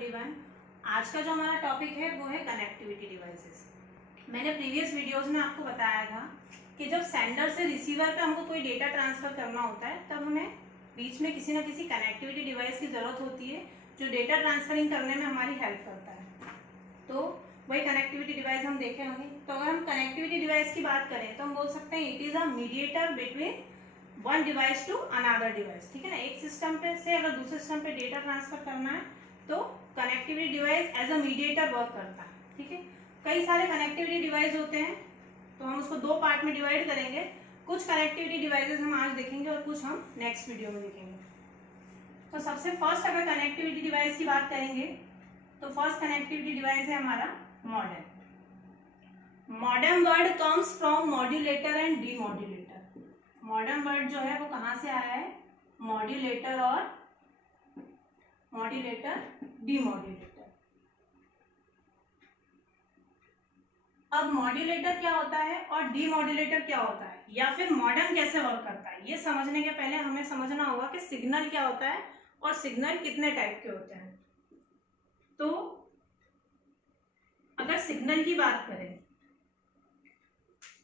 Everyone. आज का जो हमारा टॉपिक है वो है कनेक्टिविटी डिवाइसेस। मैंने प्रीवियस वीडियोस में आपको बताया था कि जब सेंडर से रिसीवर पे हमको कोई डेटा ट्रांसफ़र करना होता है तब हमें बीच में किसी न किसी कनेक्टिविटी डिवाइस की ज़रूरत होती है जो डेटा ट्रांसफरिंग करने में हमारी हेल्प करता है। तो वही कनेक्टिविटी डिवाइस हम देखे होंगे। तो अगर हम कनेक्टिविटी डिवाइस की बात करें तो हम बोल सकते हैं it is a mediator between one device to another device. ठीक है ना, एक सिस्टम पे से अगर दूसरे सिस्टम पे डेटा ट्रांसफर करना है तो connectivity device as a mediator work करता है। ठीक है, कई सारे कनेक्टिविटी डिवाइस होते हैं तो हम उसको दो पार्ट में डिवाइड करेंगे। कुछ कनेक्टिविटी डिवाइसेस हम आज देखेंगे और कुछ हम नेक्स्ट वीडियो में देखेंगे। तो सबसे फर्स्ट अगर कनेक्टिविटी डिवाइस की बात करेंगे तो फर्स्ट कनेक्टिविटी डिवाइस है हमारा modem. Modem word comes from modulator and demodulator. Modem word जो है वो कहाँ से आया है? मॉड्यूलेटर और डीमॉड्यूलेटर। अब मॉड्यूलेटर क्या होता है और डीमॉड्यूलेटर क्या होता है, या फिर मॉडेम कैसे वर्क करता है, ये समझने के पहले हमें समझना होगा कि सिग्नल क्या होता है और सिग्नल कितने टाइप के होते हैं। तो अगर सिग्नल की बात करें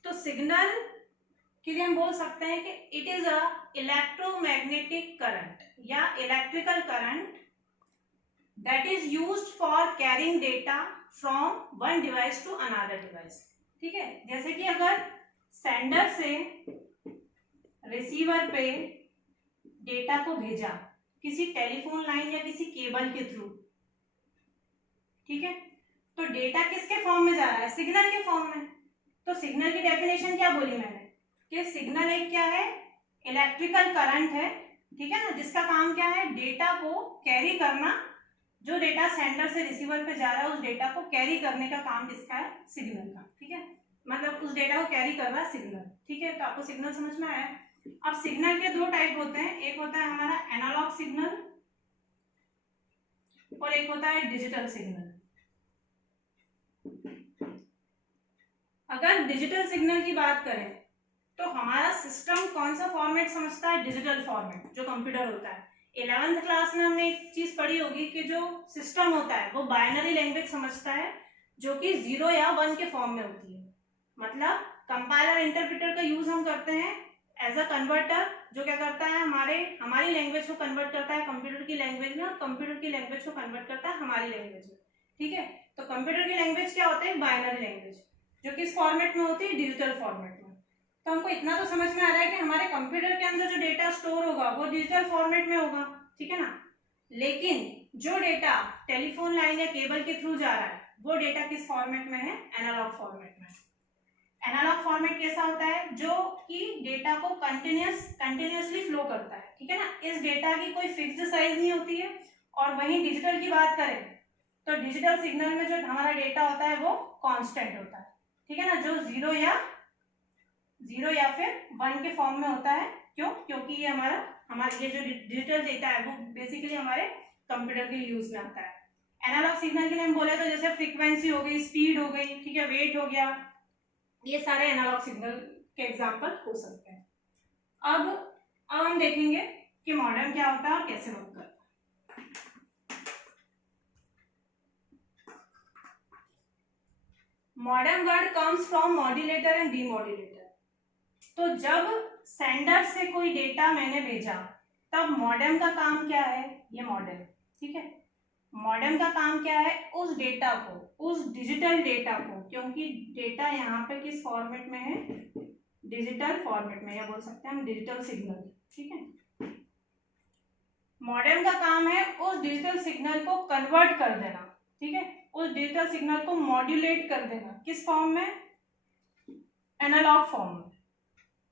तो सिग्नल के लिए हम बोल सकते हैं कि it is a electromagnetic current या electrical current that is used for carrying data from one device to another device. ठीक है, जैसे कि अगर सेंडर से रिसीवर पे डेटा को भेजा किसी टेलीफोन लाइन या किसी केबल के थ्रू, ठीक है, तो डेटा किसके फॉर्म में जा रहा है? सिग्नल के फॉर्म में। तो सिग्नल की डेफिनेशन क्या बोली मैंने कि सिग्नल एक क्या है? इलेक्ट्रिकल करंट है। ठीक है ना, जिसका काम क्या है? डेटा को कैरी करना। जो डेटा सेंडर से रिसीवर पे जा रहा है उस डेटा को कैरी करने का काम किसका है? सिग्नल का। ठीक है, मतलब उस डेटा को कैरी कर रहा है सिग्नल। ठीक है, तो आपको सिग्नल समझ में आया। अब सिग्नल के दो टाइप होते हैं, एक होता है हमारा एनालॉग सिग्नल और एक होता है डिजिटल सिग्नल। अगर डिजिटल सिग्नल की बात करें तो हमारा सिस्टम कौन सा फॉर्मेट समझता है? डिजिटल फॉर्मेट, जो कंप्यूटर होता है। 11th क्लास में हमने एक चीज पढ़ी होगी कि जो सिस्टम होता है वो बाइनरी लैंग्वेज समझता है जो कि 0 या 1 के फॉर्म में होती है। मतलब कंपाइलर इंटरप्रेटर का यूज हम करते हैं एज अ कन्वर्टर, जो क्या करता है हमारी लैंग्वेज को कन्वर्ट करता है कंप्यूटर की लैंग्वेज में और कंप्यूटर की लैंग्वेज को कन्वर्ट करता है हमारी लैंग्वेज में। ठीक है, तो कंप्यूटर की लैंग्वेज क्या होती है? बाइनरी लैंग्वेज, जो किस फॉर्मेट में होती है? डिजिटल फॉर्मेट में। तो हमको इतना तो समझ में आ रहा है कि हमारे कंप्यूटर के अंदर जो डेटा स्टोर होगा वो डिजिटल फॉर्मेट में होगा। ठीक है ना, लेकिन जो डेटा टेलीफोन लाइन या केबल के थ्रू जा रहा है वो डेटा किस फॉर्मेट में है? एनालॉग फॉर्मेट में। एनालॉग फॉर्मेट कैसा होता है? जो कि डेटा को कंटिन्यूअसली फ्लो करता है। ठीक है ना, इस डेटा की कोई फिक्स्ड साइज नहीं होती है। और वहीं डिजिटल की बात करें तो डिजिटल सिग्नल में जो हमारा डेटा होता है वो कांस्टेंट होता है। ठीक है ना, जो जीरो या फिर 1 के फॉर्म में होता है। क्यों? क्योंकि ये हमारे ये जो डिजिटल डेटा है वो बेसिकली हमारे कंप्यूटर के लिए यूज में आता है। एनालॉग सिग्नल के लिए हम बोले तो जैसे फ्रीक्वेंसी हो गई, स्पीड हो गई, ठीक है, वेट हो गया, ये सारे एनालॉग सिग्नल के एग्जांपल हो सकते हैं। अब हम देखेंगे कि मॉडेम क्या होता है और कैसे वर्क करता है। Modem word comes from modulator and demodulator. तो जब सेंडर से कोई डेटा मैंने भेजा तब मॉडेम का काम क्या है? ये मॉडेम, ठीक है, मॉडेम का काम क्या है? उस डेटा को, उस डिजिटल डेटा को, क्योंकि डेटा यहाँ पे किस फॉर्मेट में है? डिजिटल फॉर्मेट में, या बोल सकते हैं हम डिजिटल सिग्नल। ठीक है, मॉडेम का काम है उस डिजिटल सिग्नल को कन्वर्ट कर देना। ठीक है, उस डिजिटल सिग्नल को मॉड्यूलेट कर देना किस फॉर्म में? एनालॉग फॉर्म में।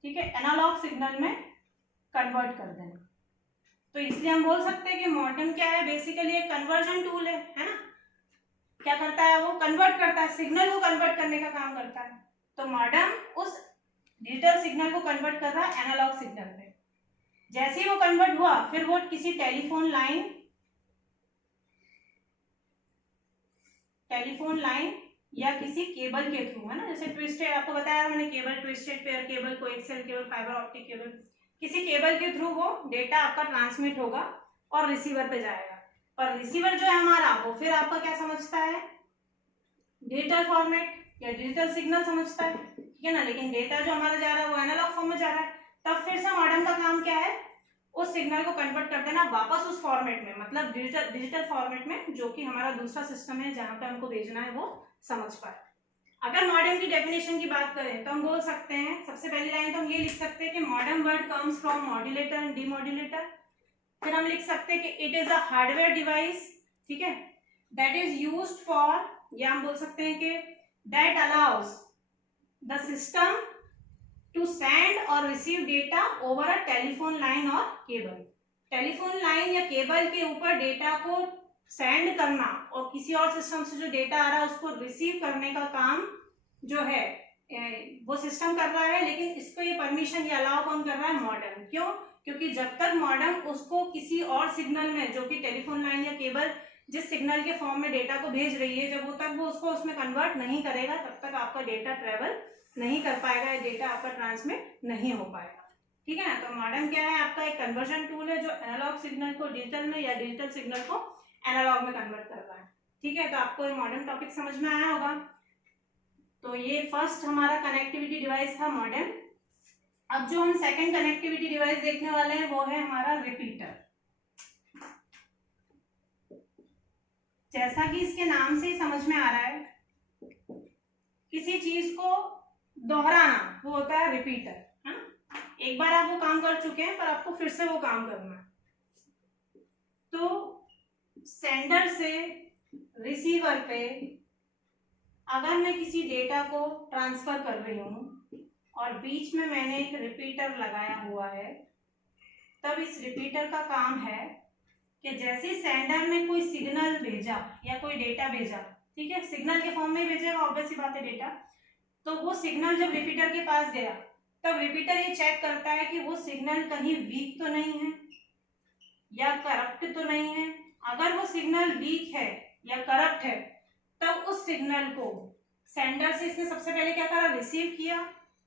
ठीक है, एनालॉग सिग्नल में कन्वर्ट कर देना। तो इसलिए हम बोल सकते हैं कि मॉडेम क्या है? बेसिकली एक कन्वर्जन टूल है ना। क्या करता है? वो कन्वर्ट करता है, सिग्नल को कन्वर्ट करने का काम करता है। तो मॉडेम उस डिजिटल सिग्नल को कन्वर्ट कर रहा है एनालॉग सिग्नल में। जैसे ही वो कन्वर्ट हुआ फिर वो किसी टेलीफोन लाइन या किसी केबल के थ्रू, है ना, जैसे ट्विस्टेड, आपको बताया मैंने, cable, twisted pair cable, coaxial cable, fibre optic cable, किसी केबल के थ्रू वो डेटा आपका ट्रांसमिट होगा और रिसीवर पे जाएगा। पर रिसीवर जो है हमारा वो फिर आपका क्या समझता है, डिजिटल फॉर्मेट या डिजिटल सिग्नल समझता है, ठीक है ना। लेकिन डेटा जो हमारा जा रहा है वो एनालॉग फॉर्म में जा रहा है। तब फिर से मॉडेम का काम क्या है, उस सिग्नल को कन्वर्ट कर देना वापस उस फॉर्मेट में, मतलब डिजिटल फॉर्मेट में, जो कि हमारा दूसरा सिस्टम है जहां पे हमको भेजना है वो समझ पाए। अगर मॉडेम की डेफिनेशन की बात करें तो हम बोल सकते हैं, सबसे पहली लाइन तो हम ये लिख सकते हैं कि modem word comes from modulator and demodulator. फिर हम लिख सकते हैं कि it is a hardware device, ठीक है, दैट इज यूज्ड फॉर, या हम बोल सकते हैं कि that allows the system to send or receive data over a telephone line or cable. Telephone line या केबल के ऊपर डेटा को सेंड करना और किसी और सिस्टम से जो डेटा आ रहा है उसको रिसीव करने का काम जो है वो सिस्टम कर रहा है, लेकिन इसको ये परमिशन या अलाउ कौन कर रहा है, मॉडेम। क्यों, क्योंकि जब तक मॉडेम उसको किसी और सिग्नल में, जो कि टेलीफोन लाइन या केबल जिस सिग्नल के फॉर्म में डेटा को भेज रही है, जब वो उसको उसमें कन्वर्ट नहीं करेगा तब तक आपका डेटा ट्रेवल नहीं कर पाएगा, डेटा आपका ट्रांसमिट नहीं हो पाएगा, ठीक है ना। तो मॉडेम क्या है, आपका एक कन्वर्जन टूल है जो एनालॉग सिग्नल को डिजिटल में या डिजिटल सिग्नल को एनालॉग में कन्वर्ट कर रहा है, ठीक है। तो आपको ये मॉडेम टॉपिक समझ में आया होगा। तो ये फर्स्ट हमारा कनेक्टिविटी डिवाइस था मॉडेम। अब जो हम सेकंड कनेक्टिविटी डिवाइस देखने वाले हैं वो है हमारा रिपीटर। जैसा कि इसके नाम से ही समझ में आ रहा है, किसी चीज को दोहराना वो होता है रिपीटर, है ना। एक बार आप वो काम कर चुके हैं पर आपको फिर से वो काम करना है। तो सेंडर से रिसीवर पे अगर मैं किसी डेटा को ट्रांसफर कर रही हूं और बीच में मैंने एक रिपीटर लगाया हुआ है, तब इस रिपीटर का काम है कि जैसे सेंडर ने कोई सिग्नल भेजा या कोई डेटा भेजा, ठीक है, सिग्नल के फॉर्म में भेजेगा, ऑब्वियस सी बात है डेटा, तो वो सिग्नल जब रिपीटर के पास गया तब रिपीटर ये चेक करता है कि वो सिग्नल कहीं वीक तो नहीं है या करप्ट तो नहीं है। अगर वो सिग्नल वीक है या करप्ट है तब उस सिग्नल को सेंडर से इसने सबसे पहले क्या करा, रिसीव किया।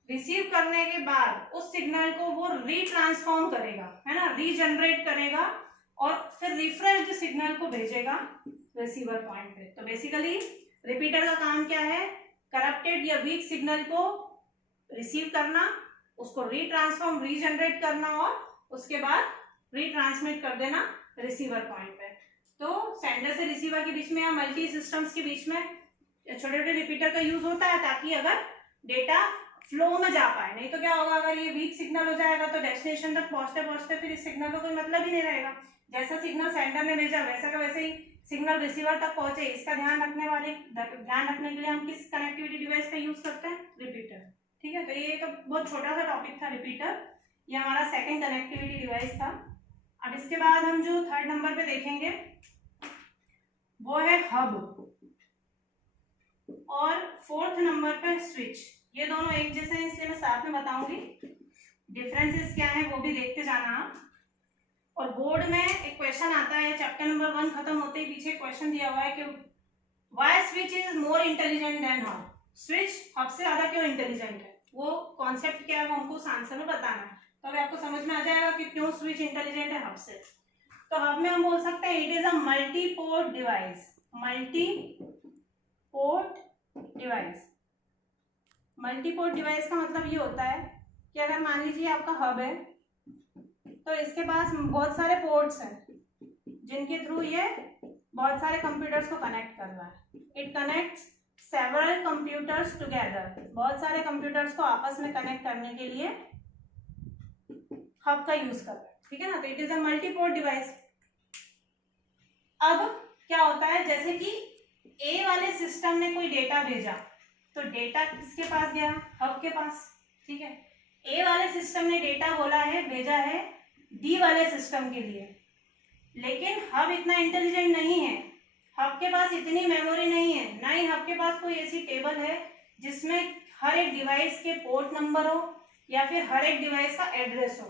रिसीव करने के बाद उस सिग्नल को वो रीट्रांसफॉर्म करेगा, है ना, रीजनरेट करेगा और फिर रिफ्रेश्ड सिग्नल को भेजेगा रिसीवर पॉइंट पे। तो बेसिकली रिपीटर का काम क्या है, करप्टेड या वीक सिग्नल को रिसीव करना, उसको रीट्रांसफॉर्म रीजनरेट करना और उसके बाद रीट्रांसमिट कर देना रिसीवर पॉइंट पे। तो सेंडर से रिसीवर के बीच में या मल्टी सिस्टम्स के बीच में छोटे छोटे रिपीटर का यूज होता है ताकि अगर डेटा फ्लो में जा पाए। नहीं तो क्या होगा, अगर ये वीक सिग्नल हो जाएगा तो डेस्टिनेशन तक पहुंचते पहुंचते फिर इस सिग्नल का कोई मतलब ही नहीं रहेगा। जैसा सिग्नल सेंडर ने भेजा वैसा का वैसे ही सिग्नल रिसीवर तक पहुंचे। इसका ध्यान रखने के लिए हम किस कनेक्टिविटी डिवाइस का यूज करते हैं, रिपीटर, ठीक है। तो ये एक बहुत छोटा सा टॉपिक था रिपीटर, ये हमारा सेकंड कनेक्टिविटी डिवाइस था। अब इसके बाद हम जो थर्ड नंबर पे देखेंगे वो है हब और फोर्थ नंबर पे स्विच। ये दोनों एक जैसे हैं इसलिए मैं साथ में बताऊंगी, डिफरेंसेस क्या है वो भी देखते जाना आप। और बोर्ड में एक क्वेश्चन आता है, चैप्टर नंबर 1 खत्म होते ही पीछे क्वेश्चन दिया हुआ है कि why switch is more intelligent then hub. Switch hub से ज्यादा क्यों इंटेलिजेंट है, वो कॉन्सेप्ट क्या है वो हमको उस आंसर में बताना है। तो अभी आपको समझ में आ जाएगा कि क्यों स्विच इंटेलिजेंट है हब से। तो हब में हम बोल सकते हैं it is a multi port device. Multi port device, multi port device का मतलब ये होता है कि अगर मान लीजिए आपका हब है तो इसके पास बहुत सारे पोर्ट्स हैं जिनके थ्रू ये बहुत सारे कंप्यूटर्स को कनेक्ट कर रहा है। It connects several computers together, बहुत सारे कंप्यूटर्स को आपस में कनेक्ट करने के लिए हब का यूज कर रहा है, ठीक है ना। तो it is a multi port device. अब क्या होता है, जैसे कि ए वाले सिस्टम ने कोई डेटा भेजा तो डेटा किसके पास गया, हब के पास, ठीक है। ए वाले सिस्टम ने डेटा बोला है, भेजा है डी वाले सिस्टम के लिए, लेकिन हब इतना इंटेलिजेंट नहीं है, हब के पास इतनी मेमोरी नहीं है, ना ही हब के पास कोई ऐसी टेबल है जिसमें हर एक डिवाइस के पोर्ट नंबर हो या फिर हर एक डिवाइस का एड्रेस हो।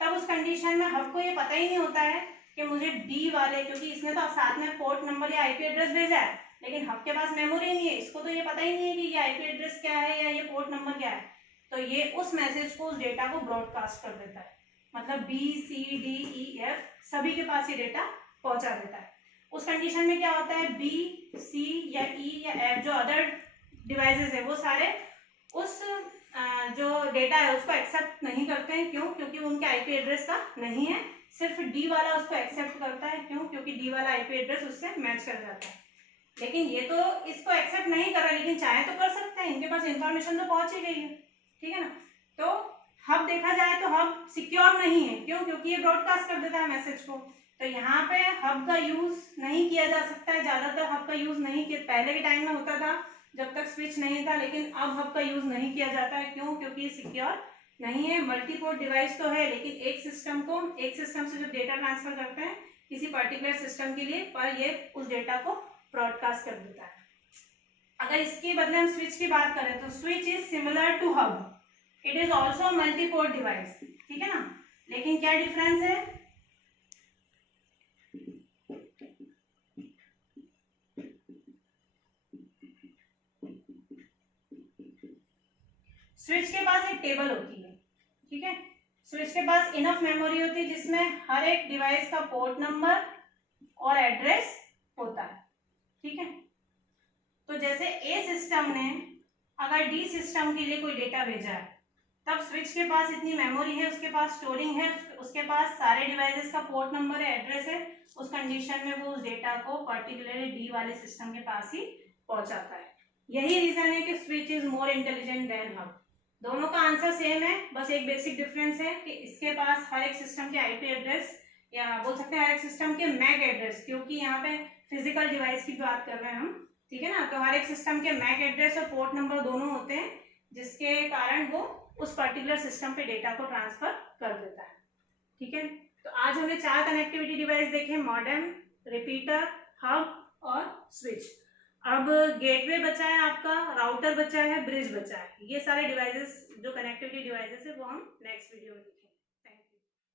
तब उस कंडीशन में हब को ये पता ही नहीं होता है कि मुझे डी वाले, क्योंकि इसने तो साथ में पोर्ट नंबर या आईपी एड्रेस भेजा है, लेकिन हब के पास मेमोरी नहीं है, इसको तो ये पता ही नहीं है कि ये आईपी एड्रेस क्या है या ये पोर्ट नंबर क्या है। तो ये उस मैसेज को, उस डेटा को ब्रॉडकास्ट कर देता है, मतलब B C D E F सभी के पास ये डेटा पहुंचा देता है। उस कंडीशन में क्या होता है, बी, सी या ई या एफ जो अदर डिवाइसेस है वो सारे उस जो डेटा है उसको एक्सेप्ट नहीं करते हैं। क्यों? क्योंकि उनके आईपी एड्रेस का नहीं है। सिर्फ डी वाला उसको एक्सेप्ट करता है। क्यों? क्योंकि डी वाला आईपी एड्रेस उससे मैच कर जाता है। लेकिन ये तो इसको एक्सेप्ट नहीं कर रहा, लेकिन चाहे तो कर सकते हैं, इनके पास इंफॉर्मेशन तो पहुंच ही गई है, ठीक है ना। तो हब देखा जाए तो हब सिक्योर नहीं है। क्यों? क्योंकि ये ब्रॉडकास्ट कर देता है मैसेज को। तो यहाँ पे हब का यूज नहीं किया जा सकता है। ज्यादातर हब का यूज नहीं किया, पहले के टाइम में होता था जब तक स्विच नहीं था, लेकिन अब हब का यूज नहीं किया जाता है। क्यों? क्योंकि ये सिक्योर नहीं है। मल्टीपोर्ट डिवाइस तो है, लेकिन एक सिस्टम से जब डेटा ट्रांसफर करते हैं किसी पर्टिकुलर सिस्टम के लिए, पर ये उस डेटा को ब्रॉडकास्ट कर देता है। अगर इसके बदले हम स्विच की बात करें तो switch is similar to hub, it is also multiport device, ठीक है ना। लेकिन क्या डिफरेंस है? स्विच के पास एक टेबल होती है, ठीक है। स्विच के पास इनफ मेमोरी होती है जिसमें हर एक डिवाइस का पोर्ट नंबर और एड्रेस होता है, ठीक है। तो जैसे ए सिस्टम ने अगर डी सिस्टम के लिए कोई डेटा भेजा है, तब स्विच के पास इतनी मेमोरी है, उसके पास स्टोरिंग है, उसके पास सारे डिवाइसेस का पोर्ट नंबर है, एड्रेस है। उस कंडीशन में वो उस डेटा को पर्टिकुलरली डी वाले सिस्टम के पास ही पहुंचाता है। यही रीजन है कि switch is more intelligent then hub. दोनों का आंसर सेम है, बस एक बेसिक डिफरेंस है कि इसके पास हर एक सिस्टम के आईपी एड्रेस, या बोल सकते हैं हर एक सिस्टम के मैक एड्रेस, क्योंकि यहाँ पे फिजिकल डिवाइस की बात कर रहे हैं हम, ठीक है ना। तो हर एक सिस्टम के मैक एड्रेस और पोर्ट नंबर दोनों होते हैं, जिसके कारण वो उस पर्टिकुलर सिस्टम पे डेटा को ट्रांसफर कर देता है, ठीक है। तो आज हमने 4 कनेक्टिविटी डिवाइस देखे, मॉडेम, रिपीटर, हब और स्विच। अब गेटवे बचा है आपका, राउटर बचा है, ब्रिज बचा है। ये सारे डिवाइसेस जो कनेक्टिविटी डिवाइसेस है वो हम नेक्स्ट वीडियो में देखेंगे।